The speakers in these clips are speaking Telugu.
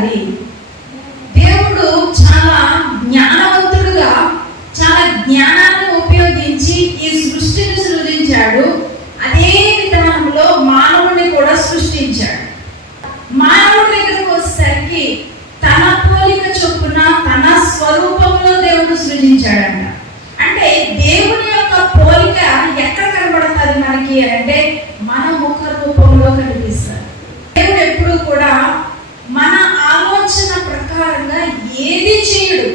ఉండాలి. దేవుడు చాలా జ్ఞానవంతుడుగా చాలా జ్ఞానాన్ని ఉపయోగించి ఈ సృష్టిని సృజించాడు. అదే విధానంలో మానవుడిని కూడా సృష్టించాడు. మానవుడి దగ్గరకు వచ్చేసరికి తన పోలిక చొప్పున తన స్వరూపంలో దేవుడు సృజించాడంట. అంటే దేవుని యొక్క పోలిక ఎక్కడ కనబడుతుంది మనకి అంటే మన ముఖ రూపంలో కనిపిస్తుంది. దేవుడు ఎప్పుడు కూడా మన ఆలోచన ప్రకారంగా ఏది చేయడు.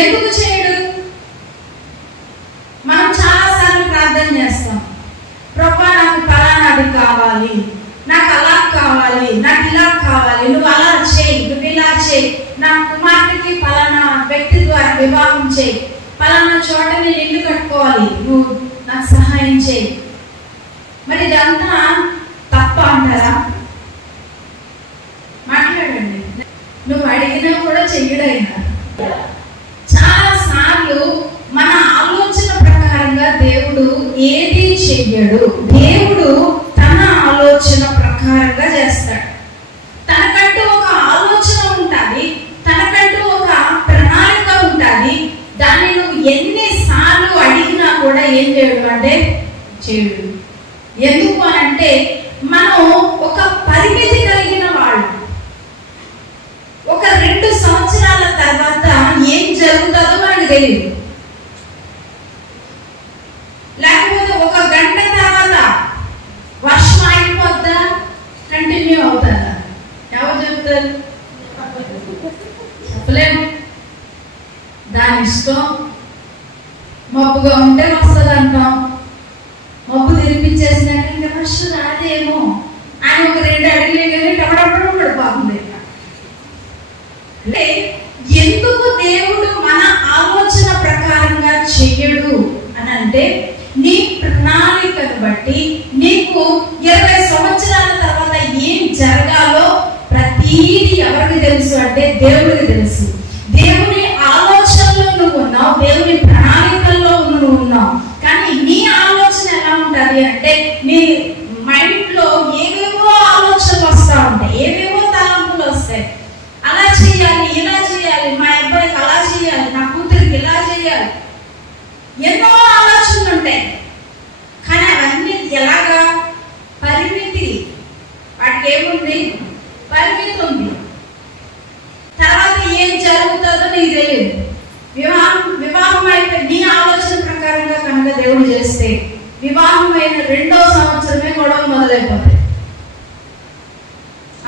ఎందుకు చేయడు? మనం చాలాసార్లు ప్రార్థన చేస్తాం, ప్రభువా నాకు ఫలానాది కావాలి, నాకు అలా కావాలి, నాకు ఇలా కావాలి, నువ్వు అలా చేయి, నువ్వు ఇలా చేయి, నా కుమార్తెకి ఫలానా వ్యక్తి ద్వారా వివాహం చేయి, ఫలానా చోట నేను ఇల్లు కట్టుకోవాలి, నువ్వు నాకు సహాయం చేయి. మరి ఇదంతా తప్ప అంటారా? మాట్లాడండి. నువ్వు అడిగినా కూడా చెయ్యడైనా. చాలా సార్లు మన ఆలోచన ప్రకారంగా దేవుడు ఏది చెయ్యడు. దేవుడు తన ఆలోచన ప్రకారంగా చేస్తాడు. తనకంటూ ఒక ఆలోచన ఉంటుంది, తనకంటూ ఒక ప్రణాళిక ఉంటుంది. దాన్ని నువ్వు ఎన్నిసార్లు అడిగినా కూడా ఏం చేయడు అంటే చేయడు. ఎందుకు అనంటే మనం ఒక పరిమితి కలిగిన వాళ్ళు. ఒక 2 సంవత్సరాల తర్వాత ఏం జరుగుతుందో మనకు తెలియదు. లేకపోతే ఒక గంట తర్వాత వర్షం ఆగిపోద్దా, కంటిన్యూ అవుతుందా? ఎవరు చెప్తారు? చెప్పలేము. దాని ఇష్టం. మబ్బుగా ఉంటే వస్తుంది అంటాం, మబ్బు తిరిపించేసినాక ఇంకా వర్షం రాదేమో అని ఒక 2 అడుగులు కానీ టపడపడం పడిపోతుంది. అంటే ఎందుకు దేవుడు మన ఆలోచన ప్రకారంగా చెయ్యడు అని అంటే నీ ప్రణాళికను బట్టి నీకు 20 సంవత్సరాల తర్వాత ఏం జరగాలో ప్రతీది ఎవరికి తెలుసు అంటే దేవుడికి తెలుసు. దేవుని ఆలోచనలో నువ్వు ఉన్నావు, దేవుని ప్రణాళికల్లో నువ్వు ఉన్నావు. కానీ నీ ఆలోచన ఎలా ఉంటుంది అంటే నీ మైండ్ లో ఏవేవో ఆలోచనలు వస్తూ ఉంటాయి, ఏవేవో తలంపులు వస్తాయి. అలా చేయాలి, ఇలా చేయాలి, మా అబ్బాయికి అలా చేయాలి, నా కూతురికి ఇలా చేయాలి, ఎన్నో ఆలోచనలు ఉంటాయి. కానీ అవన్నీ ఎలాగా? పరిమితి. వాటికి ఏముంది? పరిమితి ఉంది. తర్వాత ఏం జరుగుతుందో నీకు తెలియదు. వివాహం అయిపోయి నీ ఆలోచన ప్రకారంగా కనుక దేవుడు చేస్తే వివాహం అయిన 2వ సంవత్సరమే గొడవ మొదలైపోతాయి.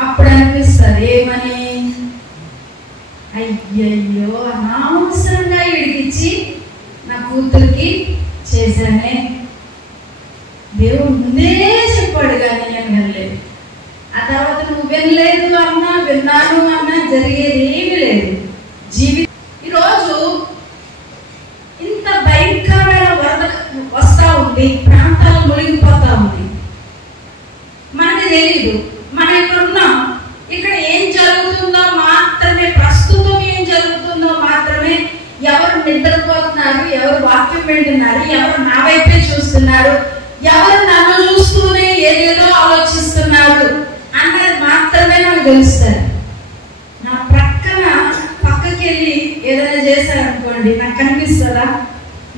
అప్పుడు అనిపిస్తుంది ఏమని, అయ్యయ్యో అనవసరంగా ఇడికిచ్చి నా కూతురికి చేశానే, దేవుడు ముందే చెప్పాడు కానీ నేను వినలేదు. ఆ తర్వాత నువ్వు వినలేదు అన్నా విన్నాను అన్నా జరిగేది ఏమీ లేదు. ఈరోజు ఇంత భయంకరమైన వరద వస్తా ఉంది, ప్రాంతాలు మునిగిపోతా ఉంది. మనకి తెలియదు. మనం ఇక్కడ ఉన్నాం, ఇక్కడ ఏం జరుగుతుందో మాత్రమే, ప్రస్తుతం ఏం జరుగుతుందో మాత్రమే, ఎవరు నిద్రపోతున్నారు, ఎవరు వాక్యం వింటున్నారు, ఎవరు నా వైపే చూస్తున్నారు, ఎవరు నన్ను చూస్తూనే ఏదేదో ఆలోచిస్తున్నారు అన్నది మాత్రమే నాకు తెలుస్తుంది. నా పక్కకి వెళ్ళి ఏదైనా చేశారనుకోండి, నాకు కనిపిస్తుందా?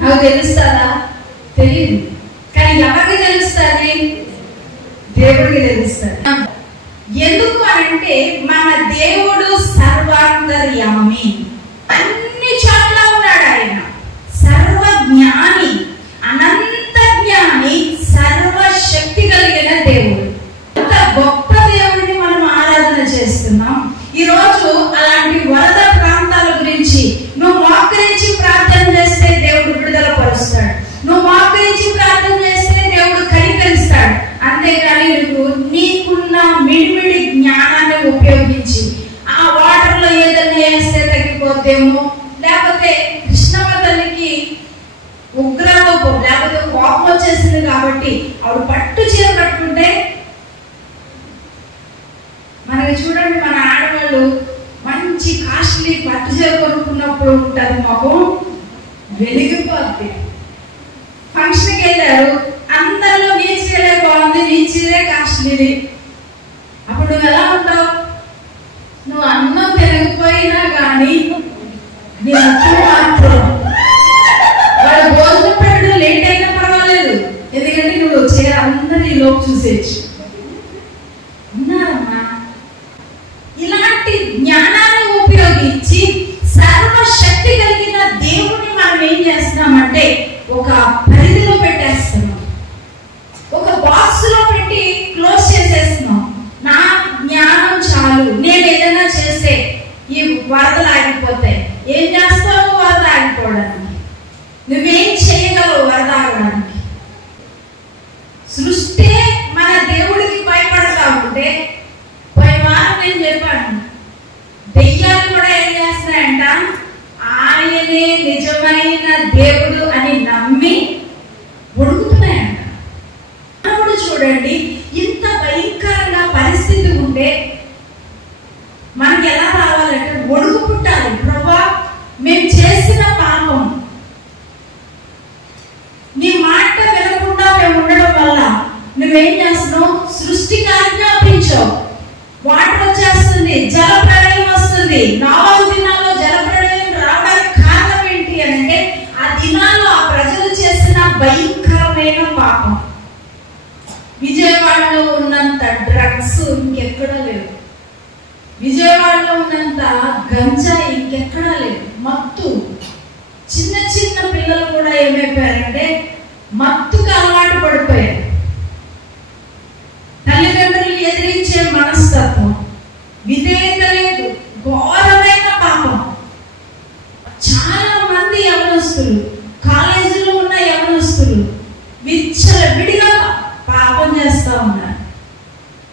నాకు తెలుస్తుందా? తెలియదు. కానీ ఎవరికి తెలుస్తుంది? దేవుడికి తెలుస్తుంది. ఎందుకు అంటే మన దేవుడు సర్వాంతర్యామి, అన్ని చోట్ల ఉన్నాడు. ఆయన సర్వజ్ఞాని, అనంత జ్ఞాని, సర్వశక్తి కలిగిన దేవుడు. అంత గొప్ప దేవుడిని మనం ఆరాధన చేస్తున్నాం. ఈరోజు అలాంటి వరద ప్రాంతాల గురించి నువ్వు మోకరించి ప్రార్థన చేస్తే దేవుడు విడుదల పరుస్తాడు. నువ్వు మోకరించి ప్రార్థన చేస్తే దేవుడు కనికరిస్తాడు. అంతేగాని నువ్వు నీకున్న మిడిమిడి జ్ఞానాన్ని ఉపయోగించి ఆ వాటర్ లో ఏదైనా వేస్తే తగ్గిపోతేమో, లేకపోతే కృష్ణమ్మ తల్లికి ఉగ్రరూపం లేకపోతే కోపం వచ్చేసింది కాబట్టి ఆవిడ పట్టు చీర కట్టుకుంటే, మనకి చూడండి మన ఆడవాళ్ళు మంచి కాస్ట్లీ పట్టు చీర కొనుక్కున్నప్పుడు ఉంటుంది మొహం వెలిగిపోద్ది. ఫంక్షన్కి వెళ్ళారు, అందరిలో నీ చీరే బాగుంది, నీ చీరే కాస్ట్లీది. అప్పుడు నువ్వు ఎలా ఉంటావు? లోపు చూసేయచ్చు. ఉన్నారమ్మా. ఇలాంటి జ్ఞానాన్ని ఉపయోగించి సర్వశక్తి కలిగిన దేవుడిని మనం ఏం చేస్తున్నామంటే ఒక పరిధిలో పెట్టేస్తున్నాం, ఒక బాక్స్ లో పెట్టి క్లోజ్ చేసేస్తున్నాం. నా జ్ఞానం చాలు, నేను ఏదైనా చేస్తే ఈ వరదలు ఆగిపోతాయి. ఏం చేస్తావు వరద ఆగిపోవడానికి? నువ్వేం చేయగలవు వరద ఆగడానికి? సృష్టి మన దేవుడికి భయపడతా ఉంటే, పోయిన వారం నేను చెప్పాను, దెయ్యాలు కూడా ఏం చేస్తున్నాయంట, ఆయనే నిజమైన దేవుడు అని నమ్మి ఉడుకుతున్నాయంట. అప్పుడు చూడండి, ఇంత భయంకరంగా పరిస్థితి ఉంటే మనకి ఎలా రావాలంటే ఒడుగు పుట్టాలి. ప్రభా, మేము చేసిన పాపం, నీ మాట వినకుండా మేము ఉండడం వల్ల నువ్వేం చేస్తున్నావు? సృష్టికి ఆజ్ఞాపించావు, వాటర్ వచ్చేస్తుంది, జల ప్రళయం వస్తుంది. 4 దినాల్లో జల ప్రళయం రావడానికి కారణం ఏంటి అంటే ఆ దినాల్లో ఆ ప్రజలు చేసిన భయంకరమైన పాపం. విజయవాడలో ఉన్నంత డ్రగ్స్ ఇంకెక్కడా లేవు, విజయవాడలో ఉన్నంత గంజా ఇంకెక్కడా లేదు. మత్తు, చిన్న చిన్న పిల్లలు కూడా ఏమైపోయారంటే మత్తుకు అలవాటు పడిపోయారు. తల్లిదండ్రులు ఎదిరించే మనస్తత్వం, విధేయత లేదు, ఘోరమైన పాపం. చాలా మంది యవనస్తులు, కాలేజీలో ఉన్న యవనస్తులు విడిగా పాపం చేస్తా ఉన్నారు.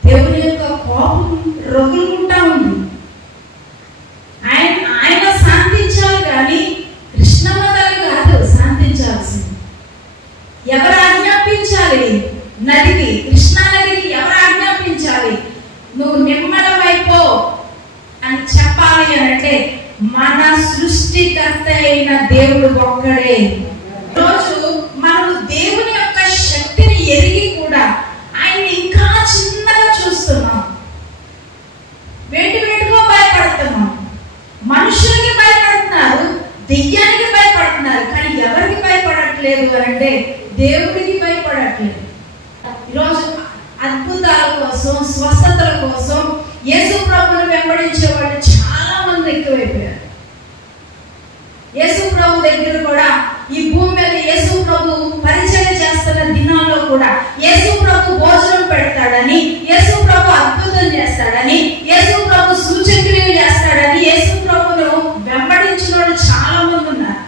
దేవుని యొక్క కోపం రగులుకుంటా ఉంది. ఆయన శాంతించాలి కానీ కృష్ణమ్మ గారు కాదు శాంతించాల్సింది. ఎవరు ఆజ్ఞాపించాలి? నదికి, కృష్ణా నదికి ఎవరు ఆజ్ఞాపించాలి? నువ్వు నిమ్మడమైపో అని చెప్పాలి అంటే మన సృష్టికర్త అయిన దేవుడు ఒక్కడే. రోజు మనం దేవుని యొక్క శక్తిని ఎరిగి కూడా ఆయన ఇంకా చిన్నగా చూస్తున్నాం, వేటుగా భయపడుతున్నాం. మనుషులకి భయపడుతున్నారు, దెయ్యానికి భయపడుతున్నారు, కానీ ఎవరికి భయపడట్లేదు అంటే దేవుడికి భయపడట్లేదు. ఈరోజు అద్భుతాల కోసం, స్వస్థతల కోసం యేసు ప్రభువుని వెంబడించే వాళ్ళు చాలా మంది ఎక్కువైపోయారు. యేసు ప్రభు దగ్గర కూడా, ఈ భూమి మీద యేసు ప్రభు పరిచయం చేస్తున్న దినాల్లో కూడా యేసు ప్రభు భోజనం పెడతాడని, యేసు ప్రభు అద్భుతం చేస్తాడని, యేసు ప్రభు సూచక్రియలు చేస్తాడని యేసు ప్రభును వెంబడించిన వాళ్ళు చాలా మంది ఉన్నారు.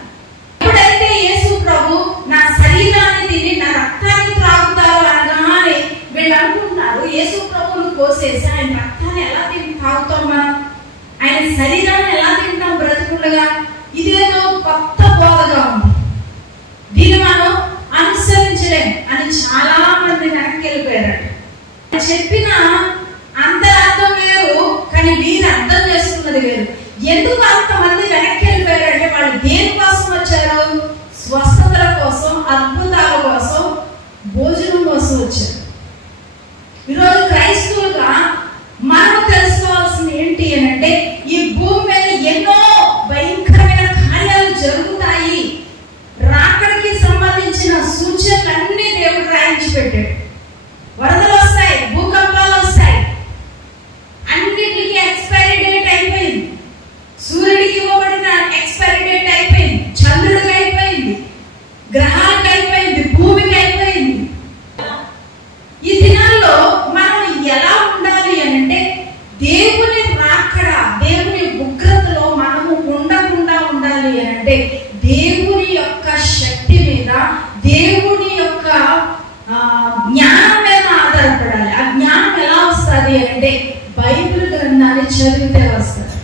ఎప్పుడైతే యేసు ప్రభు నా శరీరాన్ని తిని నా రక్తాన్ని త్రాగుతారు అనగానే వీళ్ళు అనుకుంటున్నారు, యేసు ప్రభువును కోసేసి ఆయన రక్తాన్ని ఎలా తాగుతాం మనం, ఆయన శరీరాన్ని ఎలా తింటాం బ్రతుకుండగా? ఇదేదో కొత్త బోధగా ఉంది, దీన్ని మనం అనుసరించలేం అని చాలా మంది వెనక్కి వెళ్ళిపోయారు. చెప్పిన అంతరార్థం వేరు, కానీ వీరు అర్థం చేసుకున్నది వేరు. ఎందుకు అంతమంది వెనక్కి వెళ్ళిపోయారంటే వాళ్ళు దేనికోసం వచ్చారు? స్వస్థతల కోసం, అద్భుతాల కోసం, భోజనం కోసం వచ్చారు. ఈరోజు క్రైస్తవులుగా మనం తెలుసుకోవాల్సింది ఏంటి అంటే ఈ భూమి మీద ఎన్నో భయంకరమైన కార్యాలు జరుగుతాయి. రాకడికి సంబంధించిన సూచనలన్నీ దేవుడు రాయించి పెట్టాడు. వరదలు వస్తాయి, భూకంపాలు వస్తాయి, అన్నిటికీ ఎక్స్పైరీ డేట్ అయిపోయింది. సూర్యుడికి ఇవ్వబడిన ఎక్స్పైరీ డేట్ అయిపోయింది, చంద్రుడికి అయిపోయింది, గ్రహాలకు అయిపోయింది, భూమికి అయిపోయింది. ఈ దినాల్లో మనం ఎలా ఉండాలి అంటే దేవుని రాకడ, దేవుని ఉగ్రతలో మనము ఉండకుండా ఉండాలి అంటే దేవుని యొక్క శక్తి మీద, దేవుని యొక్క జ్ఞానం మీద ఆధారపడాలి. ఆ జ్ఞానం ఎలా వస్తుంది అంటే బైబిల్ గ్రంథాన్ని చదివితే వస్తుంది.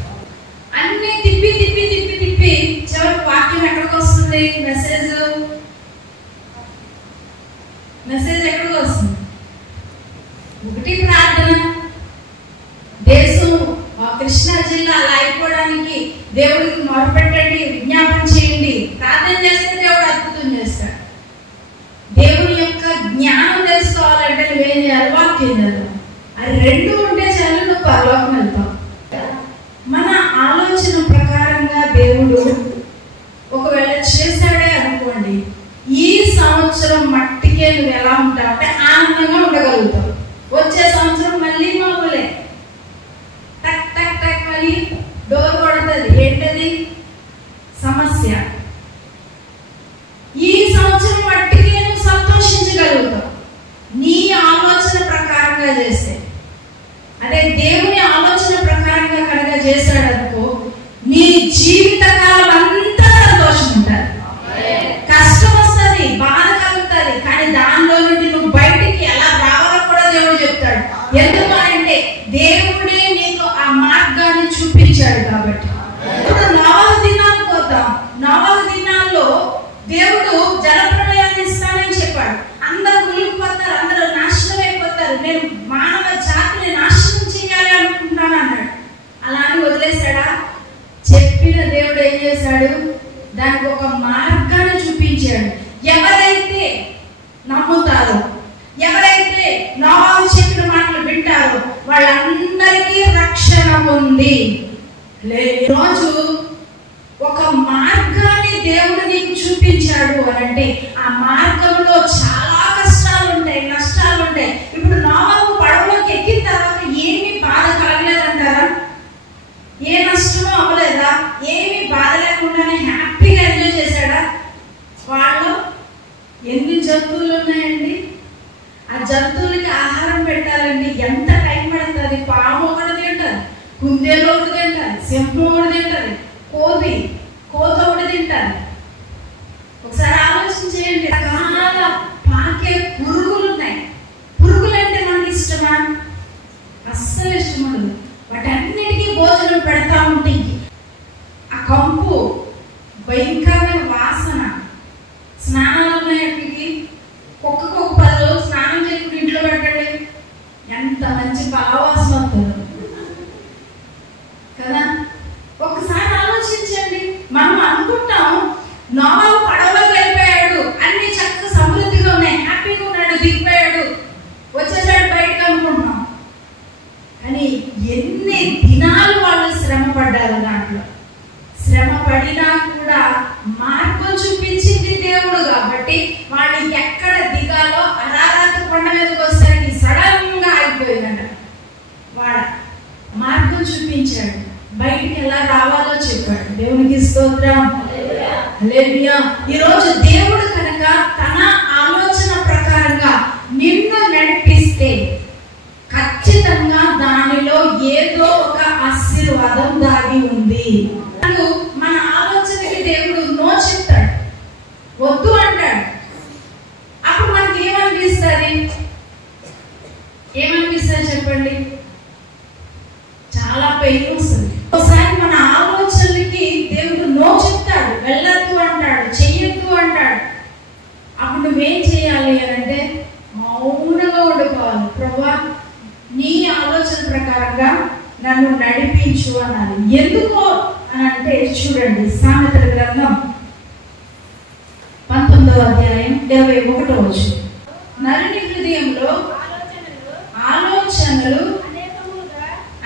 అన్ని తిప్పి తిప్పి తిప్పి తిప్పి చివరికి వాక్యం ఎక్కడికి వస్తుంది? మెసేజ్ ఎక్కడికి వస్తుంది? ఒకటి ప్రార్థన. దేశం కృష్ణా జిల్లా అలా అయిపోవడానికి దేవుడికి మొరపెట్టండి, విజ్ఞాపన చేయండి, ప్రార్థన చేస్తే దేవుడు అద్భుతం చేస్తాడు. దేవుని యొక్క జ్ఞానం తెలుసుకోవాలంటే నువ్వేం చేయాలి? వాక్యం చదవాలి. అది రెండు ఉంటే చాలు, నువ్వు పరలోకం వెళ్తావు. మన ఆలోచన ప్రకారంగా దేవుడు ఒకవేళ చేశాడే అనుకోండి, ఈ సంవత్సరం మట్టికే నువ్వు ఎలా ఉంటావు అంటే ఆనందంగా ఉండగలుగుతావు. ఉంది. రోజు ఒక మార్గాన్ని దేవుడు నీకు చూపించాడు అని అంటే ఆ మార్గంలో చాలా కష్టాలు ఉంటాయి, నష్టాలు ఉంటాయి. ఇప్పుడు నోవహు పడవలోకి ఎక్కిన తర్వాత ఏమీ బాధ కలగలేదంటారా? ఏ నష్టమో అవ్వలేదా? ఏమీ బాధ లేకుండానే హ్యాపీగా ఎంజాయ్ చేశాడా? వాళ్ళు ఎన్ని జంతువులు ఉన్నాయండి, ఆ జంతువులకి ఆహారం పెట్టాలండి ఎంత టైం పడుతుంది? పాము ఒకటి తింటారు, కుందేలు ఒకటి తింటారు, సింహం ఒకటి తింటారు, కోత ఒకటి తింటారు. ఒకసారి ఆలోచన చేయండి. రకరకాల పాకే పురుగులు ఉన్నాయి. పురుగులు అంటే మనకి ఇష్టమా? అస్సలు ఇష్టం ఉండదు. వాటన్నిటికీ భోజనం పెడతా ఉంటే ఆ కంపు, భయంకరమైన వాసన. స్నానాలు ఉన్నాయకి ఒక్కొక్క 10 రోజులు స్నానం చేయకుండా ఇంట్లో పెట్టండి, ఎంత మంచి పలవాసన వస్తుందో కదా. ఒకసారి ఆలోచించండి. మనం అనుకుంటాం నోవహు పడవలో వెళ్ళిపోయాడు, అన్ని చక్కగా సమృద్ధిగా ఉన్నాయి, హ్యాపీగా ఉన్నాడు, దిగిపోయాడు, వచ్చేసాడు బయటకు అనుకుంటున్నాం. కానీ ఎన్ని దినాలు వాళ్ళు శ్రమ పడ్డారు. దాంట్లో శ్రమ పడినా కూడా మార్గం చూపించింది దేవుడు కాబట్టి వాళ్ళు ఎక్కడ దిగాలో అరారాత కొండ మీదకి వచ్చేసరికి సడన్ గా ఆగిపోయిందంట. వాడ మార్గం చూపించాడు, బయటికి ఎలా రావాలో చెప్పాడు. దేవునికి స్తోత్రం, హల్లెలూయా. ఈరోజు దేవుడు కనుక తన ఆలోచన ప్రకారంగా నిన్ను నడిపిస్తే ఖచ్చితంగా దానిలో ఏదో ఒక ఆశీర్వాదం దాగి ఉంది. మన ఆలోచనకి దేవుడు నో చెప్తాడు, వద్దు అంటాడు. అప్పుడు మనకి ఏమనిపిస్తుంది? చెప్పండి? చాలా పెయిన్ వస్తుంది. ఒకసారి మన ఆలోచనలకి దేవుడు నో చెప్తాడు, వెళ్ళొద్దు అంటాడు, చెయ్యొద్దు అంటాడు. అప్పుడు నువ్వేం చేయాలి అని అంటే మౌనంగా ఉండిపోవాలి. ప్రభువా, నీ ఆలోచన ప్రకారంగా నన్ను నడిపించు అనాలి. ఎందుకో అని అంటే చూడండి, సామెతల గ్రంథం 19వ అధ్యాయం 21వ వచనం. నరుని హృదయంలో ఆలోచనలు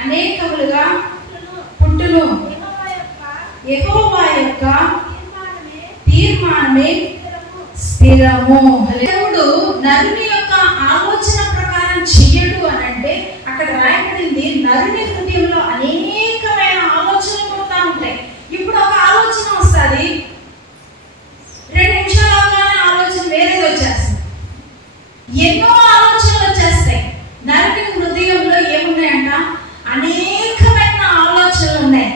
అనేకములుగా పుట్టును, యెహోవా యొక్క తీర్మానమే స్థిరము. దేవుడు నరుని యొక్క ఆలోచన ప్రకారం చెయ్యడు అని అంటే అక్కడ రాయబడింది నరుని హృదయంలో అనేకమైన ఆలోచనలు పుడతా ఉంటాయి. ఇప్పుడు ఒక ఆలోచన వస్తుంది, 2 నిమిషాలు అవగానే ఆలోచన వేరేది వచ్చేస్తుంది. ఎన్నో ఆలోచనలు వచ్చేస్తాయి. నరుని హృదయంలో ఏమున్నాయంట? అనేకమైన ఆలోచనలు ఉన్నాయి.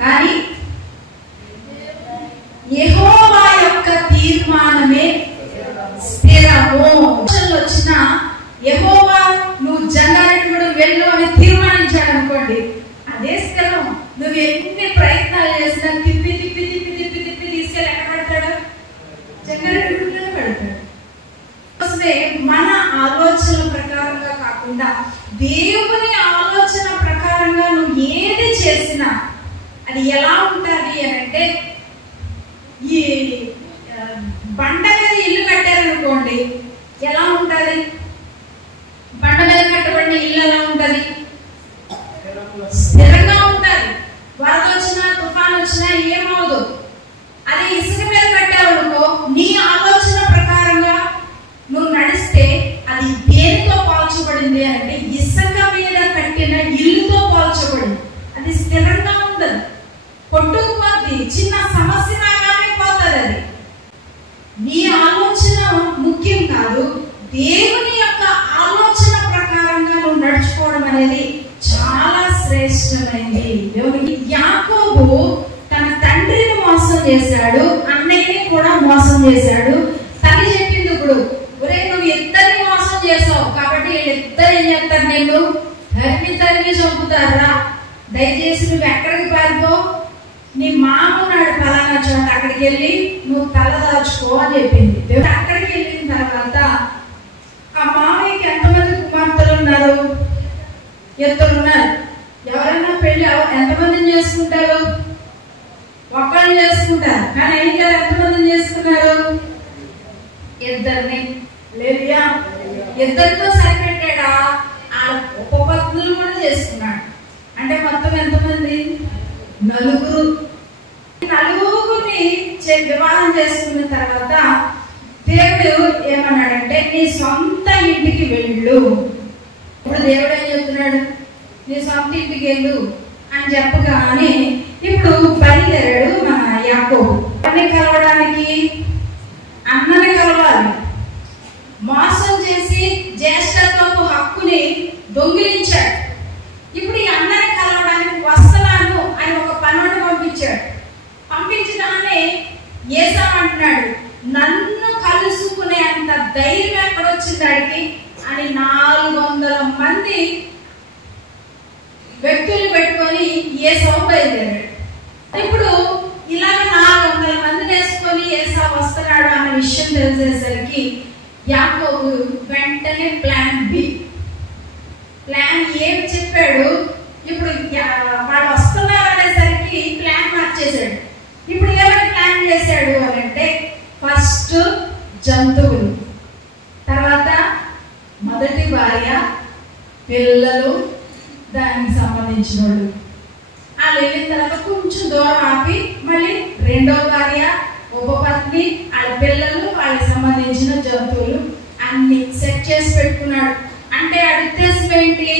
కానీ యెహోవా యొక్క తీర్మానమే స్థిరము. వచ్చిన యెహోవా నువ్వు జంగారెడ్డి కూడా వెళ్ళు అని తీర్మానించాడు అనుకోండి, అదే స్థిరం. నువ్వు ఎన్ని ప్రయత్నాలు చేసినా తిప్పి తిప్పి తిప్పి తిప్పి తిప్పి తీసుకెళ్ళి ఎక్కడ పెడతాడు? జంగారెడ్డి గుడిలో పెడతాడు. మన ఆలోచన ప్రకారంగా కాకుండా దేవుని ఆలోచన ప్రకారంగా నువ్వు ఏది చేసినా అది ఎలా ఉంటుంది అని అంటే, ఈ బండ మీద ఇల్లు కట్టారనుకోండి, ఎలా ఉంటుంది? బండ మీద కట్టబడిన ఇల్లు ఎలా ఉంటుంది? స్థిరంగా ఉంటుంది. వరద వచ్చినా తుఫాన్ వచ్చినా ఏమవదు. అదే ఇసుక మీద కట్టావనుకో, నీ ఆలోచన ప్రకారంగా నువ్వు నడిస్తే అది దేనితో పోల్చబడింది అంటే ఇసుక మీద కట్టిన ఇల్లుతో పోల్చబడింది. అది స్థిరంగా ఉండదు, కొట్టుకుపోద్ది. చిన్న సమస్య నాగానే పోతుంది. అది నీ ఆలోచన ముఖ్యం కాదు, దేవుని యొక్క ఆలోచన ప్రకారంగా నువ్వు నడుచుకోవడం అనేది చాలా శ్రేష్టమైనది. దేవునికి యాకోబు తన తండ్రిని మోసం చేశాడు, అన్నయ్యని కూడా మోసం చేశాడు. తల్లి చెప్పింది, ఇప్పుడు ఒరే నువ్వు ఇద్దరిని మోసం చేసావు కాబట్టి వీళ్ళిద్దరు ఏం చేస్తారు? నేను తరిమి చంపుతారా? దయచేసి నువ్వు ఎక్కడికి పారిపో, నీ మామ ఉన్నాడు ఫలానా చోట, అక్కడికి వెళ్ళి నువ్వు తల దాచుకో అని చెప్పింది. దేవుడు అక్కడికి వెళ్ళిన తర్వాత ఆ మామయ్యకి ఎంతమంది కుమార్తెలు ఉన్నారు? 2 ఉన్నారు. ఎవరైనా పెళ్లి ఎంతమందిని చేసుకుంటారు? ఒక్కళ్ళు చేసుకుంటారు. కానీ అయ్యగారు ఎంతమందిని చేసుకున్నారు? 2ని. లేదుయా, 2తో సరిపెట్టాడా? ఆ ఆ ఉపపత్నులు కూడా చేసుకున్నాడు. అంటే మొత్తం ఎంతమంది? నలుగురు. నలుగురిని వివాహం చేసుకున్న తర్వాత దేవుడు ఏమన్నాడంటే నీ సొంత ఇంటికి వెళ్ళు. ఇప్పుడు దేవుడు ఏం చెప్తున్నాడు? నీ సొంత ఇంటికి వెళ్ళు అని చెప్పగానే ఇప్పుడు బయలుదేరాడు మన యాకోబు. అన్ని కలవడానికి అన్నని కలవాలి. మోసం చేసి జ్యేష్ఠత్వపు హక్కుని దొంగిలించాడు. ఇప్పుడు ఈ అన్నని కలవడానికి వస్తున్నాను అని ఒక పనుడు పంపించాడు. పంపించడానే ఏసావు అంటున్నాడు, నన్ను కలుసుకునే అంత ధైర్యం ఎక్కడొచ్చింది అడిగి అని 400 మంది వ్యక్తులు పెట్టుకొని ఏసావు బయలుదేరాడు. ఇప్పుడు ఇలాగ 400 మందిని వేసుకొని ఏసావు వస్తున్నాడు అన్న విషయం తెలిసేసరికి యాకోబు వెంటనే ప్లాన్ బి, ప్లాన్ ఏ చెప్పాడు. ఇప్పుడు వాళ్ళు వస్తున్నారు అనేసరికి ప్లాన్ మార్చేశాడు. ఇప్పుడు ఏమైనా ప్లాన్ చేశాడు అని అంటే ఫస్ట్ జంతువులు, తర్వాత మొదటి భార్య, పిల్లలు, దానికి సంబంధించిన వాళ్ళు. వాళ్ళు వెళ్ళిన తర్వాత కొంచెం దూరం ఆపి మళ్ళీ రెండో భార్య, ఉపపత్ని, వాళ్ళ పిల్లలు, వాళ్ళకి సంబంధించిన జంతువులు అన్ని సెట్ చేసి పెట్టుకున్నాడు. అంటే ఉద్దేశం ఏంటి?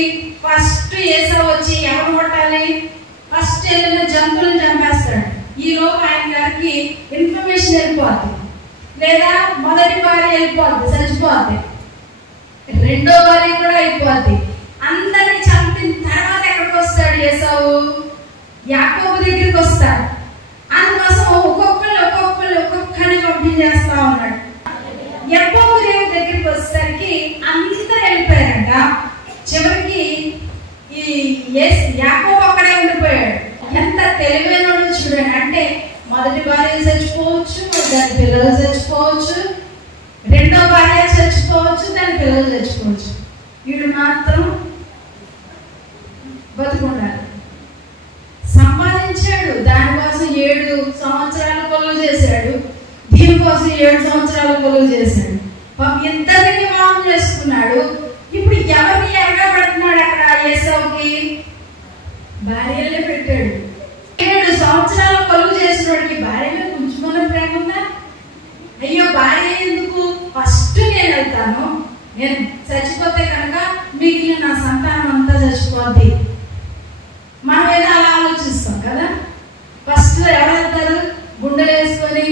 ఫస్ట్ ఏసావు వచ్చి ఎవరు కొట్టాలి? ఫస్ట్ ఏదైనా జంతువులను చంపేస్తాడు. ఈ లోపు ఆయన గారికి ఇన్ఫర్మేషన్ వెళ్ళిపోద్ది, లేదా మొదటి భార్య వెళ్ళిపోద్ది, చచ్చిపోద్ది, రెండో భార్య కూడా అయిపోద్ది. అందరిని చంపిన తర్వాత ఎక్కడికి వస్తాడు ఏసావు? యాకోబు దగ్గరికి వస్తాడు. అందుకోసం ఒక్కొక్కరిని పంపించేస్తా ఉన్నాడు. యాకోబు దేవుడి దగ్గరికి వచ్చేసరికి అందరూ వెళ్ళిపోయారంట. చివరికి ఈ యాకోబు అక్కడే ఉండిపోయాడు. ఎంత తెలివైన చూడండి. అంటే మొదటి భార్య చచ్చిపోవచ్చు, దాని పిల్లలు చచ్చిపోవచ్చు, రెండో భార్య చచ్చిపోవచ్చు, దాని పిల్లలు చచ్చిపోవచ్చు, వీడు మాత్రం బతుకున్నారు. సంపాదించాడు, దానికోసం 7 సంవత్సరాలు కొలువు చేశాడు, దీనికోసం 7 సంవత్సరాలు కొలువు చేశాడు. ఇద్దరిని వివాహం చేసుకున్నాడు. ఇప్పుడు ఎవరిని ఎరగబడుతున్నాడు అక్కడ ఏసావుకి? భార్యలే పెట్టాడు. 7 సంవత్సరాలు కొలువు చేసిన వాడికి భార్య మీద కొంచెం ప్రేమ ఉందా? అయ్యో భార్య ఎందుకు, ఫస్ట్ నేను వెళ్తాను, నేను చచ్చిపోతే కనుక మిగిలిన నా సంతానం అంతా చచ్చిపోద్ది. మనం ఏదో అలా ఆలోచిస్తాం కదా. ఫస్ట్ ఎవరు వెళ్తారు? గుండెలు వేసుకొని.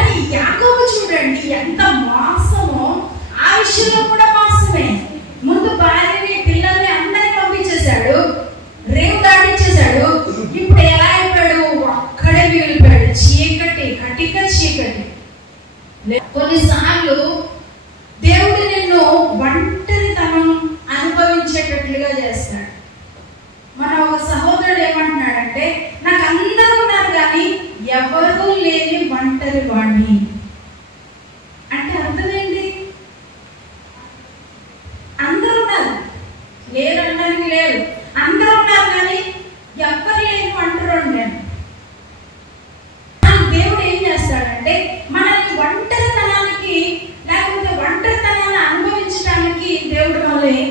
అని యాకోబు చూడండి ఎంత మోసమో. ఆ విషయంలో కూడా మోసమే. ముందు భార్యని, పిల్లల్ని అందరినీ పంపించేశాడు, రేవు దాటించేశాడు. ఇప్పుడు ఎలా అయిపోయాడు? ఒక్కడే మిగిలిపోయాడు. చీకటి, కటిక చీకటి. కొన్నిసార్లు దేవుడు నిన్ను ఒంటరితనం అనుభవించేటట్లుగా చేస్తాడు. మన ఒక సహోదరుడు ఏమంటున్నాడంటే, నాకు అందరూ ఉన్నారు కానీ ఎవరూ లేని ఒంటరి వాణ్ణి. అంటే అర్థం ఏంటి? అందరూ ఉన్నారు, లేరు అనడానికి లేదు, అందరూ ఉన్నారు కానీ ఎవరు లేని ఒంటరి నేను. దేవుడు ఏం చేస్తాడంటే మనల్ని ఒంటరితనానికి, లేకపోతే ఒంటరితనాన్ని అనుభవించడానికి దేవుడు మనల్ని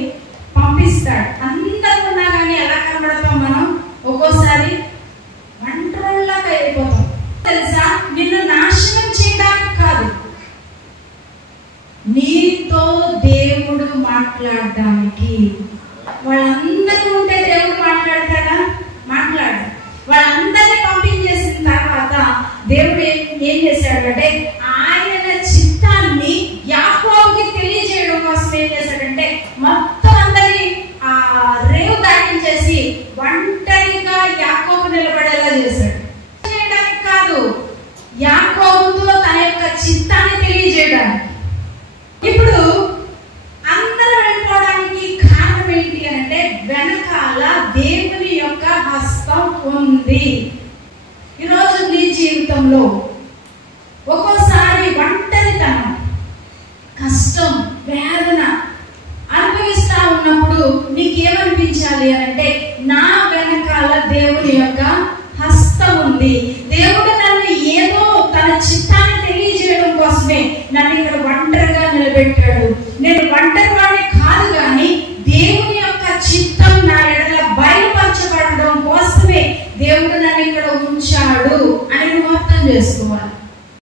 పంపిస్తాడు. అందరూ ఉన్నా కానీ ఎలా కనబడతాం మనం? ఒక్కోసారి ఒంటరిలాగా అయిపోతాం. తెలుసా, నిన్ను నాశనం చేయడానికి కాదు, నీతో దేవుడు మాట్లాడడానికి. వాళ్ళందరూ ఉంటే దేవుడు మాట్లాడతాడా? మాట్లాడు. వాళ్ళందరినీ పంపించేసిన తర్వాత దేవుడు ఏం చేశాడంటే ఆయన చిత్తాన్ని యాకోబుకి తెలియజేయడం కోసం ఏం చేశాడంటే మొత్తం అందరి రేవు దాటించేసి ఒంటరిగా యాకోబు నిలబడేలా చేశాడు. చేయడానికి కాదు, యాకోబుతో తన యొక్క చిత్తాన్ని తెలియజేయడానికి. ఇప్పుడు అందరూ వెళ్ళిపోవడానికి కారణం ఏంటి అంటే వెనకాల దేవుని యొక్క హస్తం ఉంది. ఈరోజు నీ జీవితంలో ఒక్కోసారి ఒంటరితనం, కష్టం, వేదన అనుభవిస్తా ఉన్నప్పుడు నీకేమనిపించాలి అంటే నా వెనకాల దేవుని యొక్క హస్తం ఉంది. దేవుడు నన్ను ఏదో తన చిత్తాన్ని తెలియజేయడం కోసమే నన్ను ఇక్కడ ఒంటరిగా నిలబెట్టాడు. నేను ఒంటరి వాడిని కాదు కానీ దేవుని యొక్క దేవుడు నన్ను ఇక్కడ ఉంచాడు అని నువ్వు అర్థం చేసుకోవాలి.